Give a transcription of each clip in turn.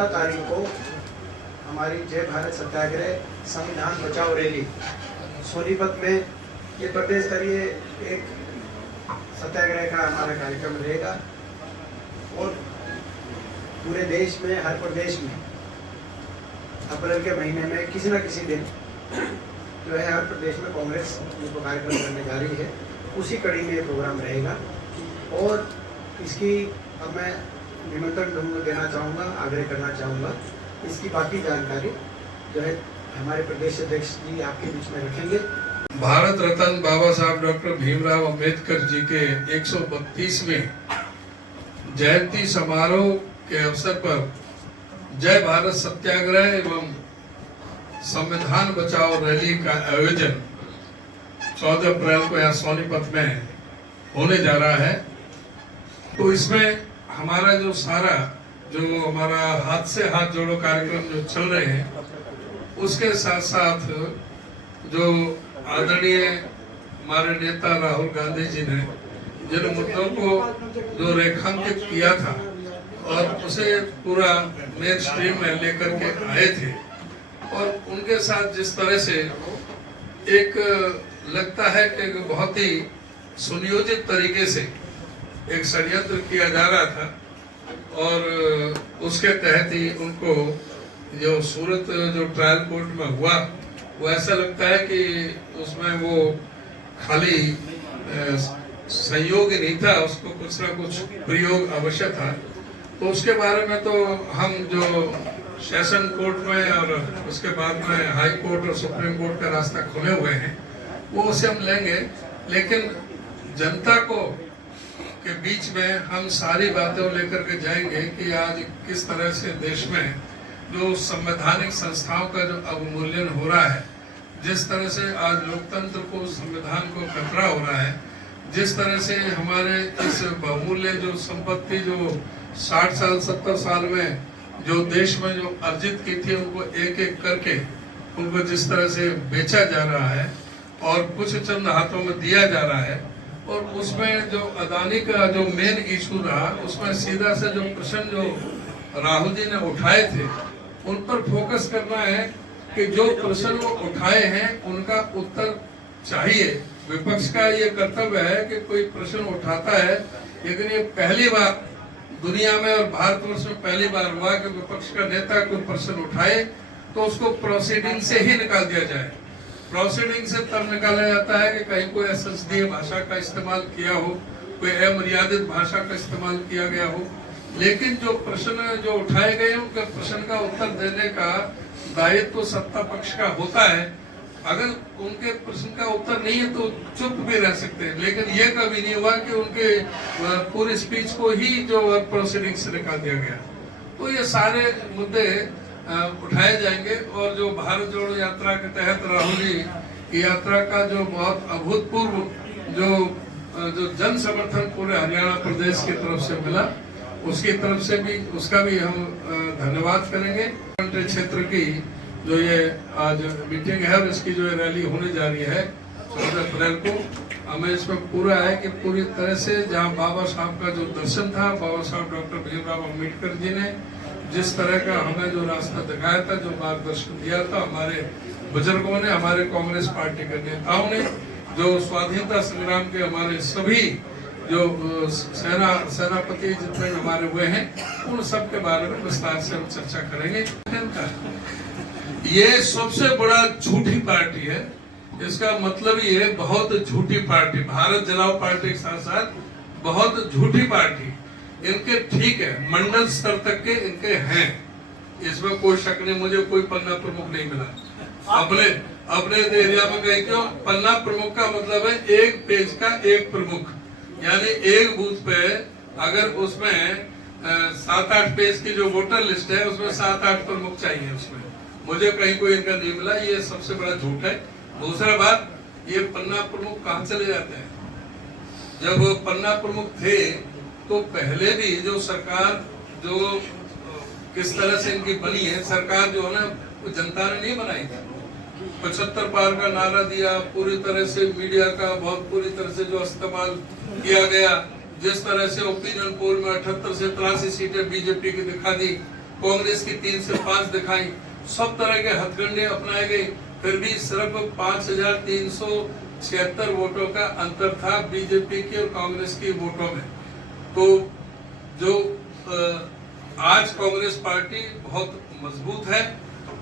14 तारीख को हमारी जय भारत सत्याग्रह संविधान बचाओ रैली सोनीपत में ये प्रदेश स्तरीय एक सत्याग्रह का हमारा कार्यक्रम रहेगा और पूरे देश में, हर प्रदेश में अप्रैल के महीने में किसी न किसी दिन जो है हर प्रदेश में कांग्रेस जो कार्यक्रम करने जा रही है, उसी कड़ी में ये प्रोग्राम रहेगा। और इसकी अब मैं निमंत्रण देना चाहूँगा, आग्रह करना चाहूँगा, इसकी बाकी जानकारी जो है हमारे प्रदेश अध्यक्ष जी आपके बीच में रखेंगे। भारत रत्न बाबा साहब डॉक्टर भीमराव अंबेडकर जी के 132वें जयंती समारोह के अवसर पर जय भारत सत्याग्रह एवं संविधान बचाओ रैली का आयोजन 14 अप्रैल को यहाँ सोनीपत में होने जा रहा है। तो इसमें हमारा जो हमारा हाथ से हाथ जोड़ो कार्यक्रम जो चल रहे हैं, उसके साथ साथ जो आदरणीय हमारे नेता राहुल गांधी जी ने जिन मुद्दों को जो रेखांकित किया था और उसे पूरा मेन स्ट्रीम में लेकर के आए थे, और उनके साथ जिस तरह से एक लगता है कि बहुत ही सुनियोजित तरीके से एक षड्यंत्र किया जा रहा था, और उसके तहत ही उनको जो सूरत जो ट्रायल कोर्ट में हुआ, वो ऐसा लगता है कि उसमें वो खाली संयोग नहीं था, उसको कुछ ना कुछ प्रयोग अवश्य था। तो उसके बारे में तो हम जो सेशन कोर्ट में और उसके बाद में हाई कोर्ट और सुप्रीम कोर्ट का रास्ता खुले हुए हैं, वो उसे हम लेंगे। लेकिन जनता को के बीच में हम सारी बातें लेकर के जाएंगे कि आज किस तरह से देश में जो संवैधानिक संस्थाओं का जो अवमूल्यन हो रहा है, जिस तरह से आज लोकतंत्र को, संविधान को खतरा हो रहा है, जिस तरह से हमारे इस बहुमूल्य जो संपत्ति जो 60 साल 70 साल में जो देश में जो अर्जित की थी, उनको एक एक करके उनको जिस तरह से बेचा जा रहा है और कुछ चंद हाथों में दिया जा रहा है, और उसमें जो अदानी का जो मेन इशू रहा, उसमें सीधा से जो प्रश्न जो राहुल जी ने उठाए थे, उन पर फोकस करना है कि जो प्रश्न वो उठाए हैं उनका उत्तर चाहिए। विपक्ष का ये कर्तव्य है कि कोई प्रश्न उठाता है, लेकिन ये पहली बार दुनिया में और भारतवर्ष में पहली बार हुआ कि विपक्ष का नेता कोई प्रश्न उठाए तो उसको प्रोसीडिंग से ही निकाल दिया जाए। प्रोसीडिंग से तब निकाला जाता है कि कहीं कोई असंसदीय भाषा का इस्तेमाल किया हो, कोई अमर्यादित भाषा का इस्तेमाल किया गया हो। लेकिन जो प्रश्न जो उठाए गए उनके प्रश्न का उत्तर देने का दायित्व तो सत्ता पक्ष का होता है। अगर उनके प्रश्न का उत्तर नहीं है तो चुप भी रह सकते हैं, लेकिन ये कभी नहीं हुआ कि उनके पूरी स्पीच को ही जो प्रोसीडिंग से निकाल दिया गया। तो ये सारे मुद्दे उठाए जाएंगे। और जो भारत जोड़ो यात्रा के तहत राहुल जी की यात्रा का जो बहुत अभूतपूर्व जो जन समर्थन पूरे हरियाणा प्रदेश की तरफ से मिला, उसकी तरफ से भी उसका भी हम धन्यवाद करेंगे। क्षेत्र की जो ये आज मीटिंग है, इसकी जो रैली होने जा रही है 14 अप्रैल को, हमें इसमें पूरा है कि पूरी तरह से जहाँ बाबा साहब का जो दर्शन था, बाबा साहब डॉक्टर भीमराव अंबेडकर जी ने जिस तरह का हमें जो रास्ता दिखाया था, जो मार्गदर्शन दिया था, हमारे बुजुर्गों ने, हमारे कांग्रेस पार्टी के नेताओं ने, जो स्वाधीनता संग्राम के हमारे सभी जो सेनापति जितने हमारे हुए हैं, उन सब के बारे में विस्तार से हम चर्चा करेंगे। ये सबसे बड़ा झूठी पार्टी है। इसका मतलब ये बहुत झूठी पार्टी, भारत जलाओ पार्टी के साथ साथ बहुत झूठी पार्टी। इनके ठीक है, मंडल स्तर तक के इनके हैं, इसमें कोई शक नहीं। मुझे कोई पन्ना प्रमुख नहीं मिला अपने एरिया में। कहीं क्यों पन्ना प्रमुख का मतलब है एक पेज का एक प्रमुख, यानी एक बूथ पे अगर उसमें 7-8 पेज की जो वोटर लिस्ट है, उसमें 7-8 प्रमुख चाहिए। उसमें मुझे कहीं कोई इनका नहीं मिला, ये सबसे बड़ा झूठ है। दूसरा बात, ये पन्ना प्रमुख कहाँ चले जाते हैं? जब वो पन्ना प्रमुख थे तो पहले भी जो सरकार जो किस तरह से इनकी बनी है, सरकार जो है ना, वो जनता ने नहीं बनाई थी। 75 पार का नारा दिया, पूरी तरह से मीडिया का बहुत पूरी तरह से जो इस्तेमाल किया गया, जिस तरह से ओपिनियन पोल में 78 से 83 सीटें बीजेपी की दिखा दी, कांग्रेस की 3 से 5 दिखाई, सब तरह के हथकंडे अपनाए गए, फिर भी सिर्फ 5,376 वोटों का अंतर था बीजेपी की और कांग्रेस की वोटों में। तो जो आज कांग्रेस पार्टी बहुत मजबूत है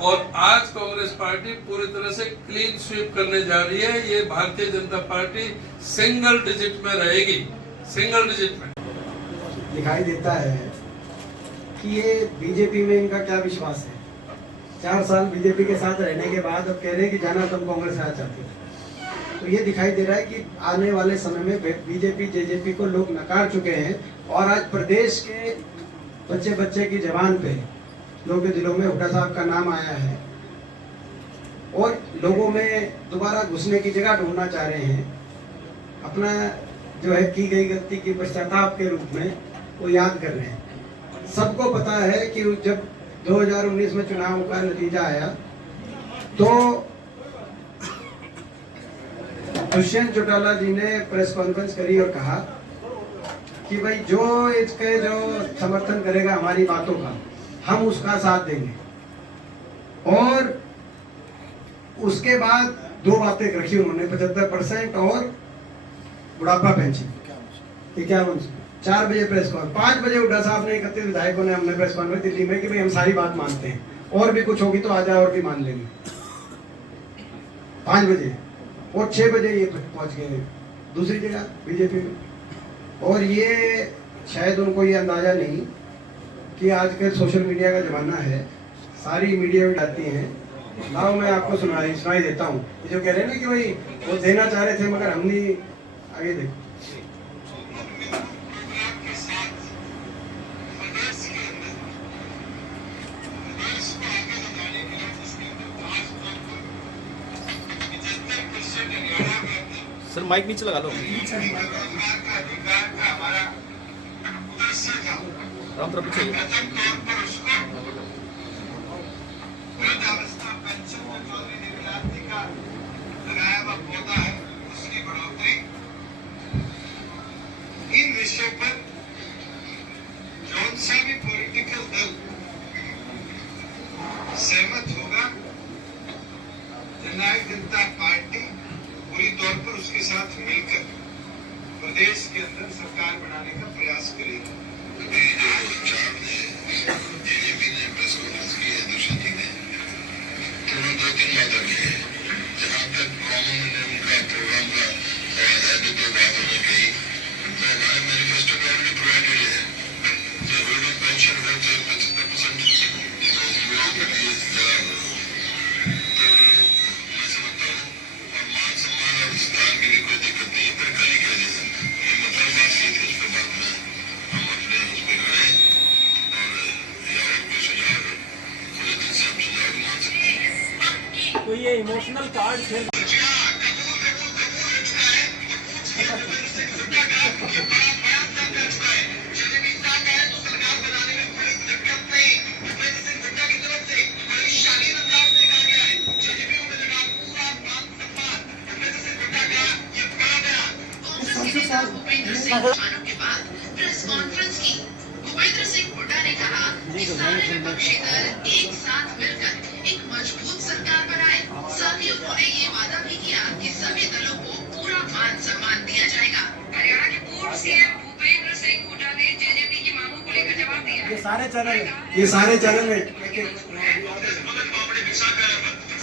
और आज कांग्रेस पार्टी पूरी तरह से क्लीन स्वीप करने जा रही है। ये Bharatiya Janata party single digit में रहेगी, सिंगल डिजिट में। दिखाई देता है कि ये बीजेपी में इनका क्या विश्वास है। 4 साल बीजेपी के साथ रहने के बाद अब कह रहे हैं कि जाना तुम कांग्रेस आना चाहते हो। तो ये दिखाई दे रहा है कि आने वाले समय में बीजेपी जेजेपी को लोग नकार चुके हैं और आज प्रदेश के बच्चे बच्चे की जबान पे लोगों के दिलों में हुड्डा साहब का नाम आया है और लोगों में दोबारा घुसने की जगह ढूंढना चाह रहे हैं। अपना जो है की गई गलती की पश्चाताप के रूप में वो याद कर रहे हैं। सबको पता है कि जब 2019 में चुनाव का नतीजा आया तो दुष्यंत चौटाला जी ने प्रेस कॉन्फ्रेंस करी और कहा कि भाई जो इसके जो समर्थन करेगा हमारी बातों का, हम उसका साथ देंगे। और उसके बाद 2 बातें रखी उन्होंने, 75% और बुढ़ापा पेंशन 51। 4 बजे प्रेस कॉन्फ्रेंस, 5 बजे हुड्डा साहब ने 31 विधायकों ने हमने प्रेस कॉन्फ्रेंस दिल्ली में कि भाई हम सारी बात मानते हैं और भी कुछ होगी तो आ जाए और भी मान लेंगे। 5 बजे और 6 बजे ये पहुंच गए दूसरी जगह बीजेपी में। और ये शायद उनको ये अंदाजा नहीं कि आजकल सोशल मीडिया का जमाना है, सारी मीडिया में आती हैं। लाओ मैं आपको सुनाई देता हूँ। ये जो कह रहे हैं ना कि भाई वो देना चाह रहे थे मगर हम नहीं, आगे देखो। सर माइक नीचे लगा लो। राम तरफ पीछे इन विषयों पर जौन सा भी पॉलिटिकल दल सहमत होगा, जननायक जनता पार्टी पूरी तौर पर उसके साथ मिलकर प्रदेश के अंदर सरकार बनाने का प्रयास करेगी। बीजेपी ने प्रेस कॉन्फ्रेंस की है, दुष्यंत जी ने, उन्होंने 2-3 बातें की है। जहाँ तक कॉमन मिनिमम का प्रोग्राम का आवाज है तो 2 बात उन्होंने कही। तो हमारे मैनिफेस्टो में ऑलरेडी प्रोवाइडेड है। तो होल्डर पेंशन हो तो 75% युवाओं के लिए जगह हो, तो मैं समझता हूँ। और मान सम्मान और स्थान के लिए कोई दिक्कत नहीं है। पर कली की वजह से ये मतलब बात की थी, उस पर बात में हम अपने उस पर खड़े और या और कोई सुझाव है खुले दिल से हम सुझाव भी मान सकते हैं। तो ये इमोशनल कार्ड खेल के बाद प्रेस कॉन्फ्रेंस की भूपेंद्र सिंह हुड्डा ने कहा कि सारे विपक्षी दल एक साथ मिलकर एक मजबूत सरकार बनाए। साथ ही उन्होंने ये वादा भी किया कि सभी दलों को पूरा मान सम्मान दिया जाएगा। हरियाणा के पूर्व सीएम भूपेंद्र सिंह हुड्डा ने जेजेपी की मांगों को लेकर जवाब दिया। ये सारे चैनल में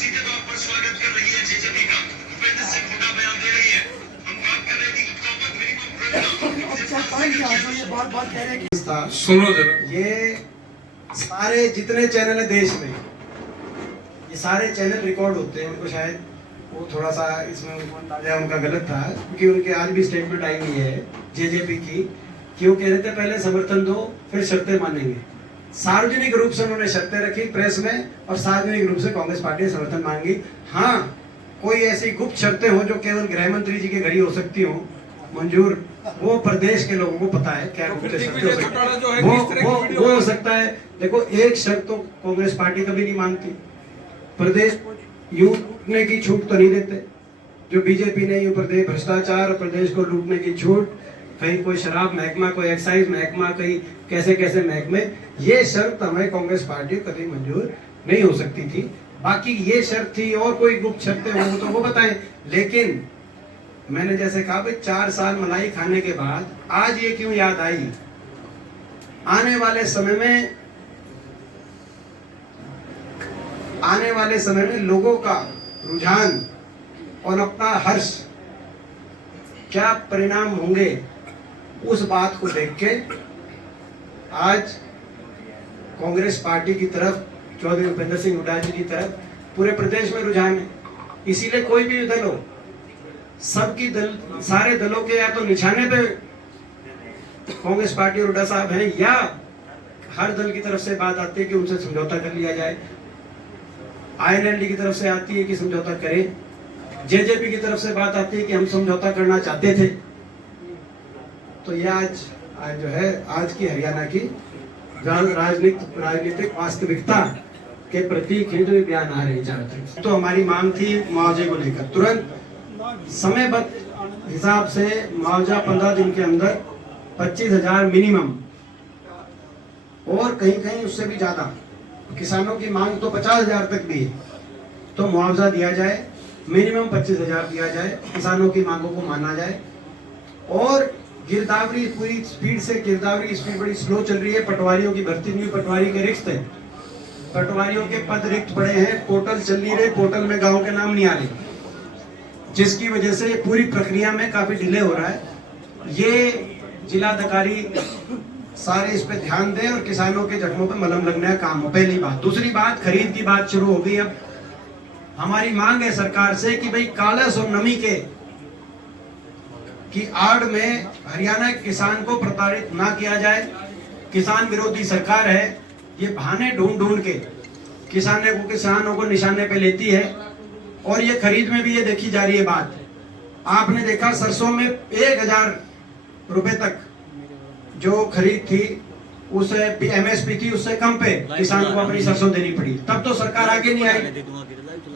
सीधे तौर पर स्वागत कर रही है जेजेपी का। भूपेंद्र सिंह हुड्डा बयान दे रही है। हम बात कर रहे थे कि कॉमन मिनिमम सुनो जरा, ये सारे जितने चैनल है देश में, ये सारे चैनल रिकॉर्ड होते हैं। उनको शायद वो थोड़ा सा इसमें अंदाजा उनका गलत था, क्योंकि उनके आज भी स्टेटमेंट आई हुई है जेजेपी की कि वो कह रहे थे पहले समर्थन दो फिर शर्तें मानेंगे। सार्वजनिक रूप से उन्होंने शर्तें रखी प्रेस में और सार्वजनिक रूप से कांग्रेस पार्टी ने समर्थन मांगी। हाँ, कोई ऐसी गुप्त शर्तें हो जो केवल गृह मंत्री जी के घर ही हो सकती हो मंजूर, वो प्रदेश के लोगों को पता है क्या गुप्त शर्तें हो सकती है। वो हो सकता है। देखो, एक शर्त तो कांग्रेस पार्टी कभी नहीं मांगती, प्रदेश को यूं लूटने की छूट तो नहीं देते जो बीजेपी ने यूं प्रदेश भ्रष्टाचार और प्रदेश को लूटने की छूट कहीं कोई शराब महकमा, कोई एक्साइज महकमा, कहीं कैसे कैसे महकमे, ये शर्त हमें कांग्रेस पार्टी को कभी मंजूर नहीं हो सकती थी। बाकी ये शर्त थी और कोई गुप्त शर्तें हो तो वो बताएं। लेकिन मैंने जैसे कहा भाई 4 साल मलाई खाने के बाद आज ये क्यों याद आई? आने वाले समय में लोगों का रुझान और अपना हर्ष क्या परिणाम होंगे, उस बात को देख के आज कांग्रेस पार्टी की तरफ, चौधरी भूपेंद्र सिंह हुड्डा जी की तरफ पूरे प्रदेश में रुझान है। इसीलिए कोई भी दल हो, सारे दलों के या तो निशाने पे कांग्रेस पार्टी और हुड्डा साहब हैं, या हर दल की तरफ से बात आती है कि उनसे समझौता कर लिया जाए। INLD की तरफ से आती है कि समझौता करें, जेजेपी की तरफ से बात आती है कि हम समझौता करना चाहते थे। तो ये आज जो है आज की हरियाणा की राजनीतिक वास्तविकता के प्रतीक हैं जो ये बयान आ रहे हैं चारों तरफ। तो हमारी मांग थी मुआवजे को लेकर तुरंत समयबद्ध हिसाब से मुआवजा 15 दिन के अंदर 25,000 मिनिमम, और कहीं कहीं उससे भी ज्यादा। किसानों की मांग तो 50,000 तक भी है, तो मुआवजा दिया जाए, मिनिमम 25,000 दिया जाए, किसानों की मांगों को माना जाए। और गिरदावरी पूरी स्पीड से, गिरदावरी स्पीड बड़ी स्लो चल रही है, पटवारियों की भर्ती नहीं हुई, पटवारी के रिक्त है, पटवारियों के पद रिक्त पड़े हैं, पोर्टल चल नहीं रहे, पोर्टल में गांव के नाम नहीं आ रहे, जिसकी वजह से पूरी प्रक्रिया में काफी डिले हो रहा है। ये जिलाधिकारी सारे इस पे ध्यान दें और किसानों के जख्मों पे मलहम लगने का काम हो। पहली बात। दूसरी बात, खरीद की बात शुरू हो गई। अब हमारी मांग है सरकार से कि भाई कालस और नमी की आड़ में हरियाणा के किसान को प्रताड़ित ना किया जाए। किसान विरोधी सरकार है, ये बहाने ढूंढ के किसानों को निशाने पे लेती है। और ये खरीद में भी ये देखी जा रही है बात, आपने देखा सरसों में 1,000 रुपए तक जो खरीद थी, उसे MSP थी, उससे कम पे किसान को अपनी सरसों देनी पड़ी। तब तो सरकार आगे नहीं आई।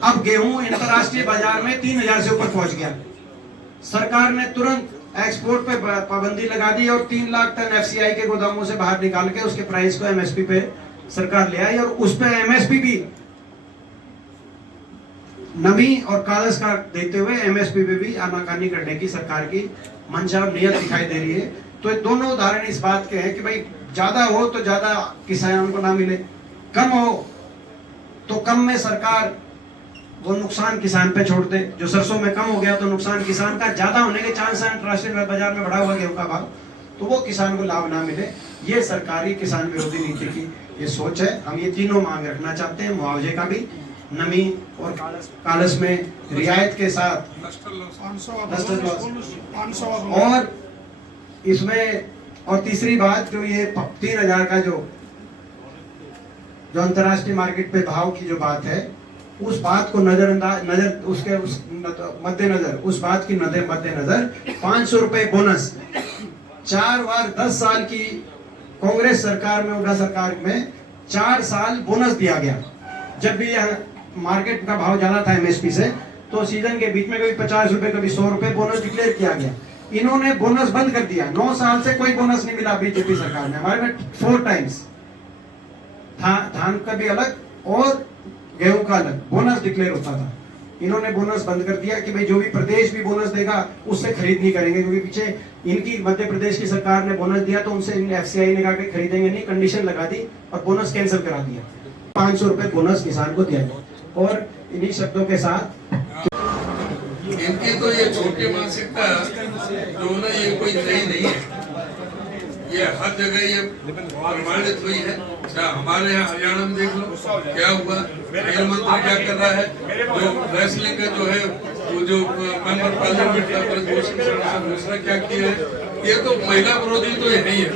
अब गेहूं अंतरराष्ट्रीय बाजार में 3,000 से ऊपर पहुंच गया। सरकार ने तुरंत एक्सपोर्ट पे पाबंदी लगा दी और 3 लाख टन FCI के गोदामों से बाहर निकाल के उसके प्राइस को MSP पे सरकार ले आई। और उस पे MSP भी नमी और कालस का देते हुए MSP पे भी आनाकानी करने की सरकार की मंशा और नियत दिखाई दे रही है। तो ये दोनों उदाहरण इस बात के हैं कि भाई ज्यादा हो तो ज्यादा किसानों को ना मिले, कम हो तो कम में सरकार वो नुकसान किसान पे छोड़ दे। जो सरसों में कम हो गया तो नुकसान किसान का, ज्यादा होने के चांस है अंतरराष्ट्रीय बाजार में बढ़ा हुआ गेहूं का भाव, तो वो किसान को लाभ ना मिले। ये सरकारी किसान विरोधी नीति की ये सोच है। हम ये तीनों मांग रखना चाहते हैं, मुआवजे का भी, नमी और कालस में रियायत के साथ, और इसमें, और तीसरी बात जो ये 3,000 का जो अंतरराष्ट्रीय मार्केट पे भाव की जो बात है, उस बात को मद्देनजर उस बात की मद्देनजर 500 रुपए बोनस 4 बार 10 साल की कांग्रेस सरकार में, हुड्डा सरकार में 4 साल बोनस दिया गया। जब भी मार्केट का भाव ज्यादा था MSP से, तो सीजन के बीच में कभी 50 रुपए कभी 100 रुपए बोनस डिक्लेयर किया गया। इन्होंने बोनस बंद कर दिया। 9 साल से कोई बोनस नहीं मिला बीजेपी सरकार में। हमारे में 4 टाइम्स धान का भी अलग और गेहूं का अलग बोनस डिक्लेयर होता था। इन्होंने बोनस बंद कर दिया कि भाई जो भी प्रदेश भी बोनस देगा उससे खरीद नहीं करेंगे, क्योंकि पीछे इनकी मध्य प्रदेश की सरकार ने बोनस दिया तो उनसे FCI निकाल के खरीदेंगे नहीं, कंडीशन लगा दी और बोनस कैंसिल करा दिया। 500 रुपए बोनस किसान को दिया गया। और इन्हीं शब्दों के साथ इनकी तो ये छोटी मानसिकता जो ना, ये कोई नई नहीं है, ये हर जगह ये प्रमाणित हुई है। क्या हमारे यहाँ हरियाणा में देख लो क्या हुआ, रेल मंत्री क्या कर रहा है, जो रेसलिंग का जो है वो जो मेंबर पार्लियामेंट का दूसरा क्या किया है, ये तो महिला विरोधी तो ये नहीं है।